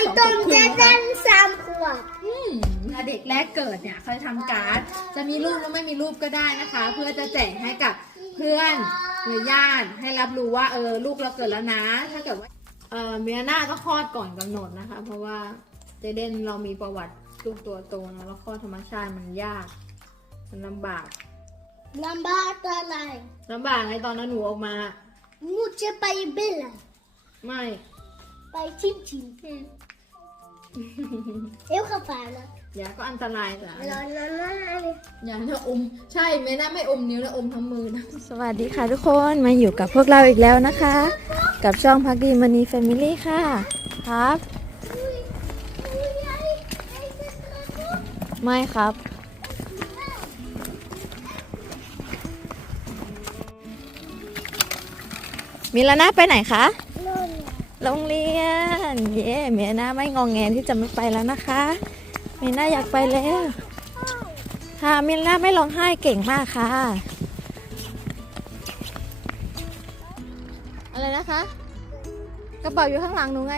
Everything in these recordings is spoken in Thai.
ไม่สองขต้วองบครึ่จะงนะเต้คะนสามขวบอืมถ้าเด็กแรกเกิดเนี่ยเขาจะทำการ์ด จะมีรูปหรือไม่มีรูปก็ได้นะคะ เพื่อจะแจกให้กับเพื่อนหรือญาติให้รับรู้ว่าเออลูกเราเกิดแล้วนะ ถ้าเกิดว่าเออเมียนาก็คลอดก่อนกำหนดนะคะ เพราะว่าเจเดนเรามีประวัติลูกตัวโตนะแล้วคลอดธรรมชาติมันยาก มันลำบากลำบากอะไรลำบากไงตอนนั้นหนูออกมามูจะไปเบลล่าไม่ ไปชิมชิม เอวกับฟ้านะยาก็อันตรายจ้ะนอนนอนนอนอย่าถ้าอม ใช่ไม่น่าไม่อมนิ้วแล้วอมทั้งมือนะสวัสดีค่ะทุกคนมาอยู่กับพวกเราอีกแล้วนะคะ กับช่องพักดีมันีแฟมิลี่ค่ะ ครับ ไม่ครับมิลาน่าไปไหนคะนอน โรงเรียน เย่เมียนาไม่งองแงที่จะไม่ไปแล้วนะคะเมียนาอยากไปแล้วค่ะเมียนาไม่ร้องไห้เก่งมากค่ะ อะไรนะคะ กระเป๋าอยู่ข้างหลังหนูไง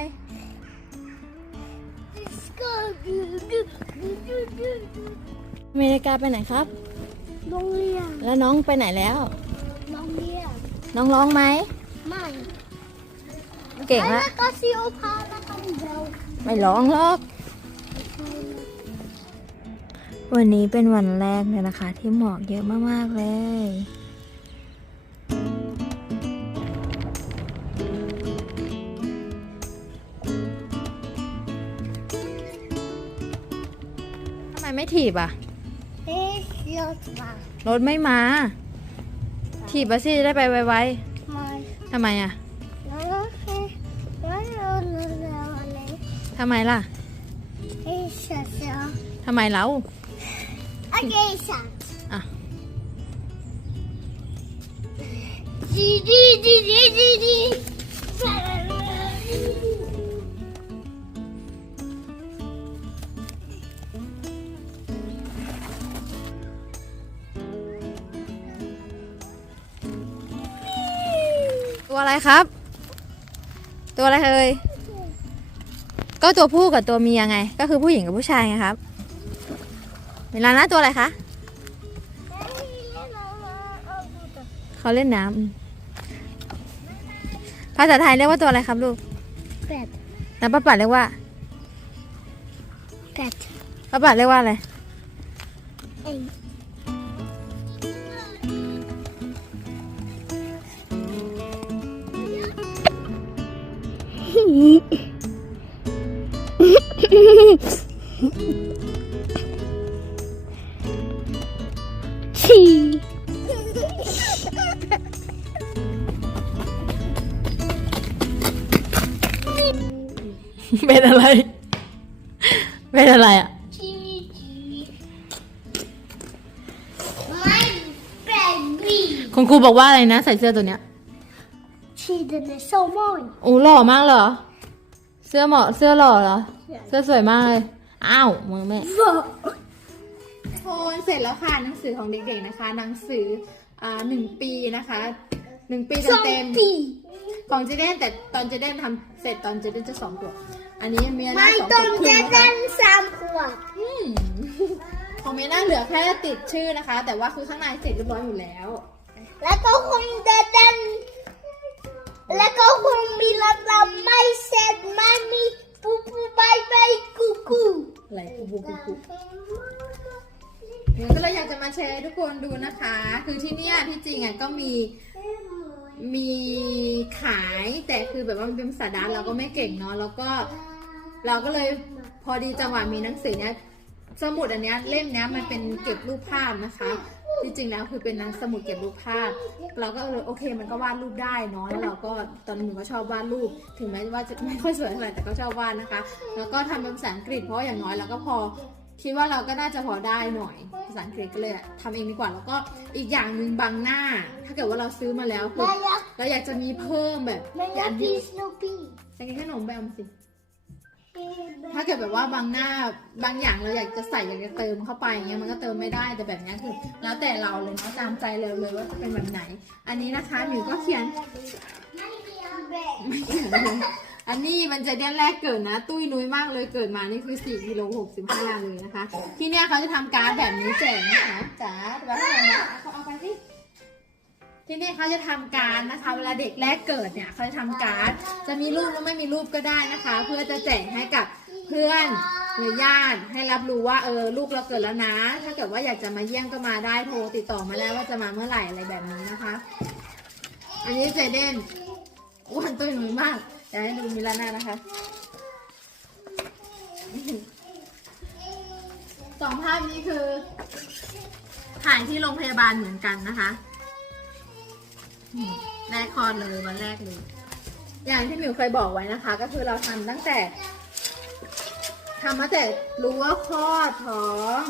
อเมริกาไปไหนครับ โรงเรียนแล้วน้องไปไหนแล้ว โรงเรียนน้องร้องไหม ไม่ เก่งละแล้วก็ซีโอพาแล้วก็เบลไม่ร้องหรอก วันนี้เป็นวันแรกเลยนะคะ ที่หมอกเยอะมากๆเลยทำไมไม่ถีบอะเอ๊ะรถมารถไม่มา ถีบอะสิจะได้ไปไวไม่ๆทำไมอะำไมล่ะเอ๊ะเสียเสียทำไมเราโอเคสัตว์อะดีดีดีดีดีดีตัวอะไรครับ ตัวอะไรเอ่ย ก็ตัวผู้กับตัวเมียไง ก็คือผู้หญิงกับผู้ชายไงครับ เวลานะตัวอะไรคะเขาเล่นน้ำอืมภาษาไทยเรียกว่าตัวอะไรครับลูกแปดแล้วป้าปัดเรียกว่าแปดป้าปัดเรียกว่าอะไรเอ็ง เป็นอะไรอะ ชีวิตชีวิตไม่แปดบีคุณครูบอกว่าอะไรนะ ใส่เสื้อตัวเนี้ย ชีเดนโซมอนโอ้หล่อมากเหรอ เสื้อเหมาะเสื้อหล่อเหรอ เสื้อสวยมากเลย อ้าวมือแม่โทนเสร็จแล้วค่ะหนังสือของเด็กๆนะคะ หนังสืออ่าหนึ่งปีนะคะหนึ่งปีสองเต็มปี ๆของเจเดนแต่ตอนเจเดนทำเสร็จตอนเจเดนจะสองตัว อันนี้เมียนาไม่สองต้ตัอวงครึ่จะงนะเต้คะนสามขวบอืมของเมียนาเหลือแค่ติดชื่อนะคะ แต่ว่าคือข้างในเสร็จเรียบร้อยอยู่แล้ว แล้วก็คงจะเต้นแล้วก็คงมีลำลำไม่เสร็จไม่มีปูปูบายบายกูกูอะไรปุ๊บปุ๊บปุ๊บปุ๊บก็เลยอยากจะมาแชร์ให้ทุกคนดูนะคะ คือที่เนี่ยที่จริงอะก็มี มีขายแต่คือแบบว่ามันเป็นภาษาดานเราก็ไม่เก่งเนาะแล้วก็เราก็เลยพอดีจังหวะมีหนังสือเนี้ยสมุดอันเนี้ยเล่มเนี้ยมันเป็นเก็บรูปภาพนะคะที่จริงแล้วคือเป็นหนังสมุดเก็บรูปภาพ เราก็เลยโอเคมันก็วาดรูปได้เนาะแล้วเราก็ตอนนนหนูก็ชอบวาดรูป ถึงแม้ว่าจะไม่ค่อยสวยเท่าไหร่แต่ก็ชอบวาดนะคะ แล้วก็ทำเป็นภาษาอังกฤษเพราะอย่างน้อยเราก็พอ คิดว่าเราก็น่าจะพอได้หน่อยภาษาอังกฤษก็เลยอะทำเองดีกว่าแล้วก็อีกอย่างหนึ่งบางหน้า ถ้าเกิดว่าเราซื้อมาแล้วคือแม่ยักษ์เราอยากจะมีเพิ่มแบบแม่ยักษ์ที่พี่สโนปี้จะกินขนมแบมสิถ้าเกิดแบบว่าบางหน้าบางอย่างเราอยากจะใส่อยากจะเติมเข้าไปเงี้ยมันก็เติมไม่ได้แต่แบบเนี้ยคือแล้วแต่เราเลยเนาะตามใจเราเลยว่าจะเป็นแบบไหน อันนี้นะคะหมิวก็เขียนไม่มีอันแบกไม่เขียนเลย อันนี้มันจะเดือนแรกเกิดนะ ตุ้ยนุ้ยมากเลยเกิดมานี่คือ4กิโล65เลยนะคะ ที่เนี่ยเขาจะทำการ์ดแบบนี้แจกนะคะจ๋าไปบ้านนะเขาเอาไปสิที่นี่เขาจะทำการดนะคะ เวลาเด็กแรกเกิดเนี่ยเขาจะทำการ์ดจะมีรูปแล้วไม่มีรูปก็ได้นะคะ เพื่อจะแจกให้กับเพื่อนหรือญาติให้รับรู้ว่าเออลูกเราเกิดแล้วนะ ถ้าเกิดว่าอยากจะมาเยี่ยมก็มาได้โทรติดต่อมาแล้วว่าจะมาเมื่อไหร่อะไรแบบนี้นะคะ อันนี้เจเดนอ้วนตัวหนุ่ยมาก อยากให้ดูมิลาน่านะคะสองภาพนี้คือถ่ายที่โรงพยาบาลเหมือนกันนะคะอืมแรกคลอดเลยวันแรกเลย อย่างที่หมิวเคยบอกไว้นะคะ ก็คือเราทำตั้งแต่ทำมาแต่รู้ว่าคลอดท้อง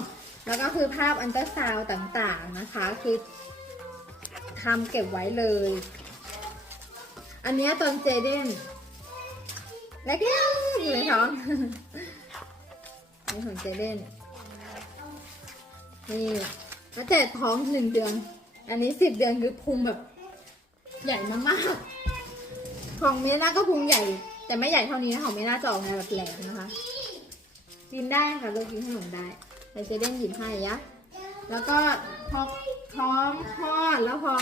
แล้วก็คือภาพอันตราซาวด์ต่างๆนะคะ คือทำเก็บไว้เลย อันเนี้ยตอนเจเดน เล็กๆอยู่ในท้องนี่ของเจเดนนี่แล้วแต่ท้องหนึ่งเดือน อันนี้สิบเดือนคือพุงแบบ ใหญ่มากๆ ของเมน่าก็พุงใหญ่ แต่ไม่ใหญ่เท่านี้นะของเมน่าจะออกแนวแบบแหลมนะคะกินได้ค่ะเรากินขนมได้แต่เจเดนหยิบให้ยะแล้วก็พอท้องคลอดแล้วพอ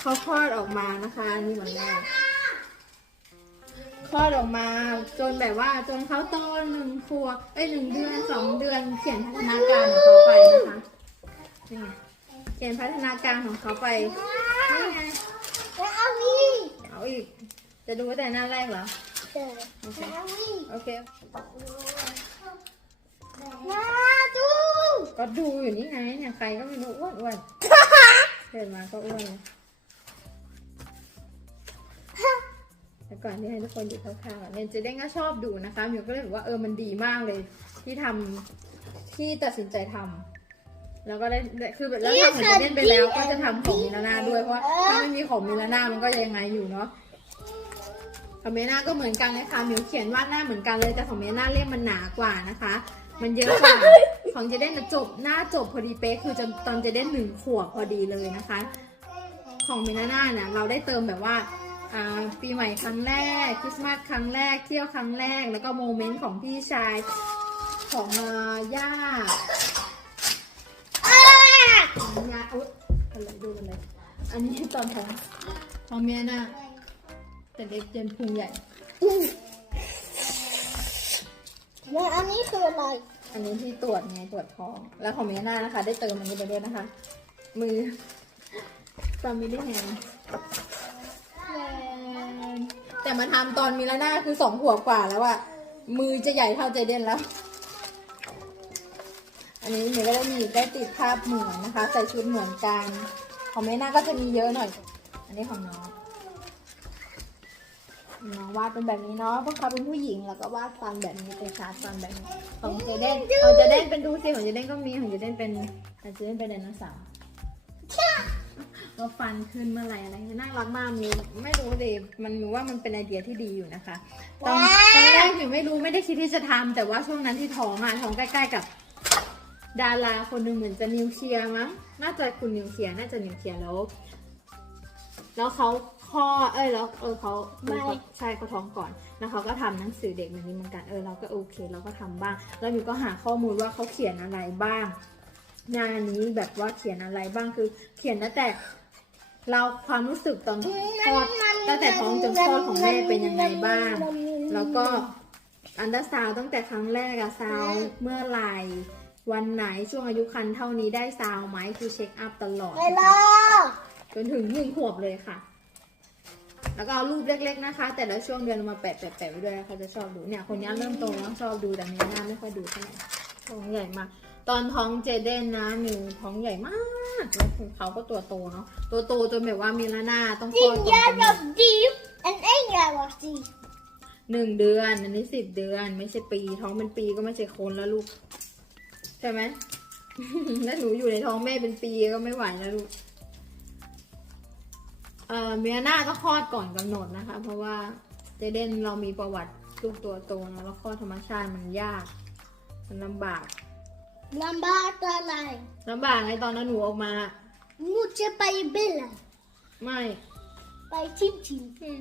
เขาคลอดออกมานะคะนนี้เหมือนแม่ คลอดออกมาจนแบบว่าจนเขาโตหนึ่งครัวเอ้ยหนึ่งเดือนสองเดือนเขียนพัฒนาการของเขาไปนะคะนี่ไงเขียนพัฒนาการของเขาไปนี่ไงแล้วเอานี่เอาอีก จะดูแต่หน้าแรกเหรอเอแล้วเอานี่โอเคมาดูก็ดูอยู่นี่ไงเนี่ยใครก็ไม่รู้อ้วนอ้วนเกิดมาก็อ้วนเลย แต่ก่อนที่ให้ทุกคนอยู่ข้างๆอะเนี่ยเจเด้งก็ชอบดูนะคะมิวก็เลยบอกว่าเออมันดีมากเลย ที่ทำที่ตัดสินใจทำแล้วก็ได้คือแบบแล้วทำของเจเด้นไปแล้ว ก็จะทำของมิลาน่าด้วยเพราะถ้าไม่มีของมิลาน่ามันก็ยังไงอยู่เนาะของเมน่าก็เหมือนกันนะคะมิวเขียนวาดหน้าเหมือนกันเลยแต่ของเมน่าเล่มมันหนากว่านะคะ มันเยอะกว่าของเจเด้นจบหน้าจบพอดีเป๊ะคือจนตอนเจเด้นหนึ่งขวบพอดีเลยนะคะ ของเมนาน่าเนี่ยเราได้เติมแบบว่า ปีใหม่ครั้งแรกคริสต์มาสครั้งแรกเที่ยวครั้งแรก แล้วก็โมเมนต์ของพี่ชายของย่าของย่าอุ๊ยอะไรดูกันเลยอันนี้ตอนของของเมียน่าแต่เด็กเจนพุงใหญ่แล้วอันนี้คืออะไร อันนี้ที่ตรวจไงตรวจท้อง แล้วของเมียน่านะคะ ได้เติมอันนี้ไปด้วยนะคะ มือตอนมิลลี่ แต่มาทำตอนมิลาน่าคือสองขวบกว่าแล้วอะมือจะใหญ่เท่าเจเดนแล้ว อันนี้เมย์ก็ได้มีได้ติดภาพเหมือนนะคะ ใส่ชุดเหมือนกัน ของเมน่าก็จะมีเยอะหน่อย อันนี้ของน้องน้องวาดเป็นแบบนี้เนาะเพราะเขาเป็นผู้หญิงแล้วก็วาดฟันแบบนี้เป็นชาร์ตฟันแบบนี้ของเจเดนของเจเดนเป็นดูสิของเจเดนก็มีของเจเดนเป็นของเจเดนเป็นไดโนเสาร์ ว่าฟันขึ้นเมื่อไหร่อะไรเงี้ยน่ารักมากมิวไม่รู้ดิมันมิวว่ามันเป็นไอเดียที่ดีอยู่นะคะ ตอนตอนแรกมิวไม่รู้ไม่ได้คิดที่จะทำแต่ว่าช่วงนั้นที่ท้องอะท้องใกล้ๆกับ ดาราคนหนึ่งเหมือนจะนิวเคลียร์มั้งน่าจะคุณนิวเคลียร์น่าจะนิวเคลียร์แล้ว แล้วเขาข้อดเอ้ยแล้วเออเขาเออเขาใช่เขาท้องก่อน แล้วเขาก็ทำหนังสือเด็กแบบนี้เหมือนกันเออเราก็โอเคเราก็ทำบ้าง แล้วมิวก็หาข้อมูลว่าเขาเขียนอะไรบ้าง งานนี้แบบว่าเขียนอะไรบ้างคือเขียนตั้งแต่ เราความรู้สึกตอนคลอดตั้งแต่ท้องจนคลอดของแม่เป็นยังไงบ้าง แล้วก็อันดาซาวตั้งแต่ครั้งแรกอะซาวเมื่อไหร่วันไหนช่วงอายุคันเท่านี้ได้ซาวไหมคือเช็คอัพตลอดเวลาจนถึงหนึ่งขวบเลยค่ะ แล้วก็เอารูปเล็ก ๆนะคะ แต่ละช่วงเดือนเอามาแปะแปะแปะไว้ด้วยเขาจะชอบดูเนี่ยคนนี้เริ่มโตแล้วชอบดูแต่เมียหน้าไม่ค่อยดูเท่าไหร่ท้องใหญ่มาก ตอนท้องเจเดนนะมิวท้องใหญ่มากแล้วคือเขาก็ตัวโตเนาะตัวโตจนแบบว่ามีละหน้าต้องคลจิอดนก่อนยากำหนกัดบดีฟอันเองยากกับดีหนึ่งเดือน อันนี้สิบเดือน ไม่ใช่ปี ท้องเป็นปีก็ไม่ใช่คนแล้วลูก ใช่ไหม แล้วหนูอยู่ในท้องแม่เป็นปีก็ไม่ไหวนะลูก เอ่อเมียหน้าก็คลอดก่อนกำหนดนะคะ เพราะว่าเจเดนเรามีประวัติลูกตัวโตนะแล้วคลอดธรรมชาติมันยาก มันลำบาก ลำบากอะไรลำบากไงตอนนั้นหนูออกมา มูจะไปเบลล่าไม่ ไปชิมชิมอืม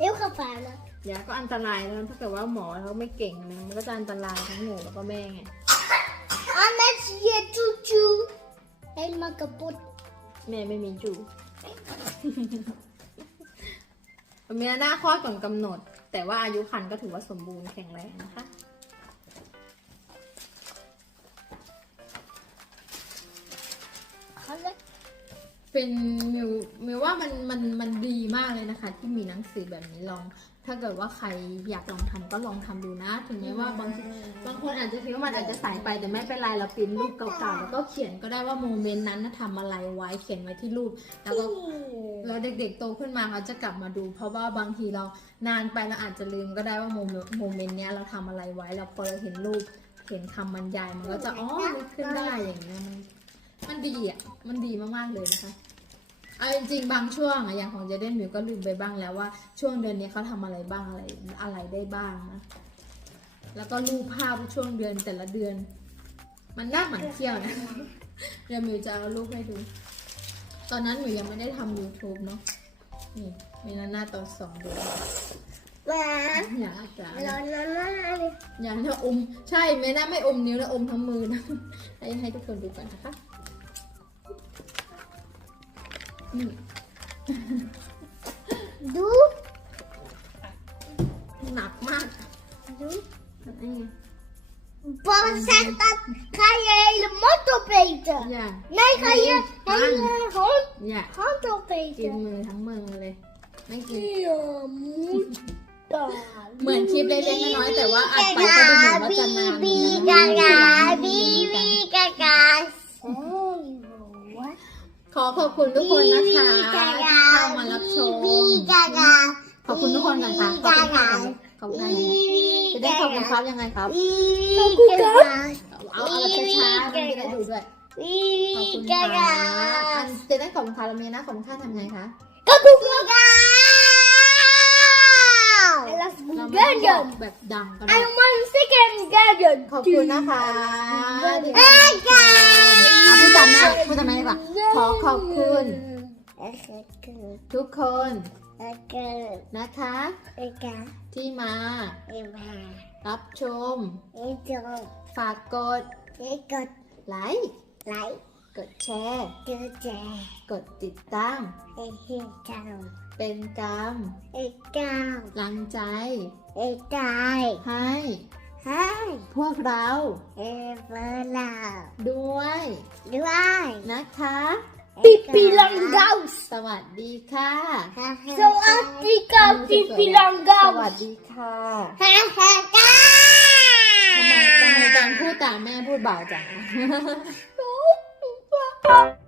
Heel gevaarlijk. ยาก็อันตรายนะถ้าเกิดว่าหมอเขาไม่เก่งนะมันก็จะอันตรายทั้งหนูแล้วก็แม่ไง Anders je toetoe. Helemaal kapot. แม่ไม่มีจูมีหน้าคลอดก่อนกำหนด แต่ว่าอายุครรภ์ก็ถือว่าสมบูรณ์แข็งแรงนะคะ เป็นมิวมิวว่ามันมันมันดีมากเลยนะคะ ที่มีหนังสือแบบนี้ลอง ถ้าเกิดว่าใครอยากลองทำก็ลองทำดูนะ ถึงแม้ว่าบางทีบางคนอาจจะคิดว่ามันอาจจะสายไปแต่ไม่เป็นไรเราปริ้นรูปเก่าๆแล้วก็เขียนก็ได้ว่าโมเมนต์นั้นน่ะทำอะไรไว้เขียนไว้ที่รูปแล้วก็แล้วเด็กๆโตขึ้นมาเขาจะกลับมาดู เพราะว่าบางทีเรานานไปเราอาจจะลืมก็ได้ว่าโมเมนต์โมเมนต์เนี้ยเราทำอะไรไว้แล้วพอเราเห็นรูปเห็นคำบรรยายมันก็จะอ๋อนึกขึ้นได้อย่างเงี้ยมัน มันดีอะ มันดีมากๆเลยนะคะ เอาจริงๆบางช่วงอะอย่างของเจเดนมิวก็ลืมไปบ้างแล้วว่าช่วงเดือนนี้เขาทำอะไรบ้างอะไรอะไรได้บ้างนะ แล้วก็รูปภาพช่วงเดือนแต่ละเดือน มันน่าหมันเที่ยวนะเดี๋ยวมิวจะเอารูปให้ดู ตอนนั้นมิวยังไม่ได้ทำ YouTube เนาะ นี่มีหน้าตอนสองเดือน Ma. อยากจะ La la la la. อยากจะอม ใช่ไม่น่าไม่อมนิ้วแล้วอมทั้งมือนะให้ให้ทุกคนดูกันนะคะ นี่ Doe. หนักมาก Doe. นี่ Papa zegt dat ga je hele mond opeten. อย่า Nee, ga je Nee, hele hand, อย่า hand กิน opeten. มือทั้งมือเลย ไม่กิน Ja, moeder. เหมือนคลิปเล็กๆน้อยๆแต่ว่าอัดไปก็ดูเหมือนว่าจะนานเหมือน Bibi กันนะ gaga, ไม่ bibi gaga. What? ขอขอบคุณทุกคนนะคะที่เข้ามารับชม Bibi gaga. ขอบคุณทุกคนกันค่ะขอบคุณค่ะขอบคุณค่ะจะได้ขอบคุณครับยังไงครับ Bibi gaga. เอาเอาแบบช้าๆมันจะได้ดูด้วยขอบ Bibi คุณค่ะ gaga. อันจะได้ขอบคุณค่ะเรามีนะขอบคุณค่ะทำไงคะ Gaga. I love เราไม่ต้องบอก Gaga. แบบดังก็ I ได้ want to stick in Gaga. ขอบคุณนะคะ ที่ Gaga. อะพูดตามแม่พูดตามแม่ดีกว่า ขอขอบคุณ ทุกคนนะคะ ที่มารับชม ฝากกดไลค์กดแชร์ กดติดตาม เป็นกำลังใจให้ พวกเราด้วยนะคะ Pipi Langgaus. สวัสดีค่ะ Zoals die kan Pipi สวั Langgaus. สดีค่ะ Ha ha ทำไมทำไมตอนพูดตามแม่พูดเบาจัง ha.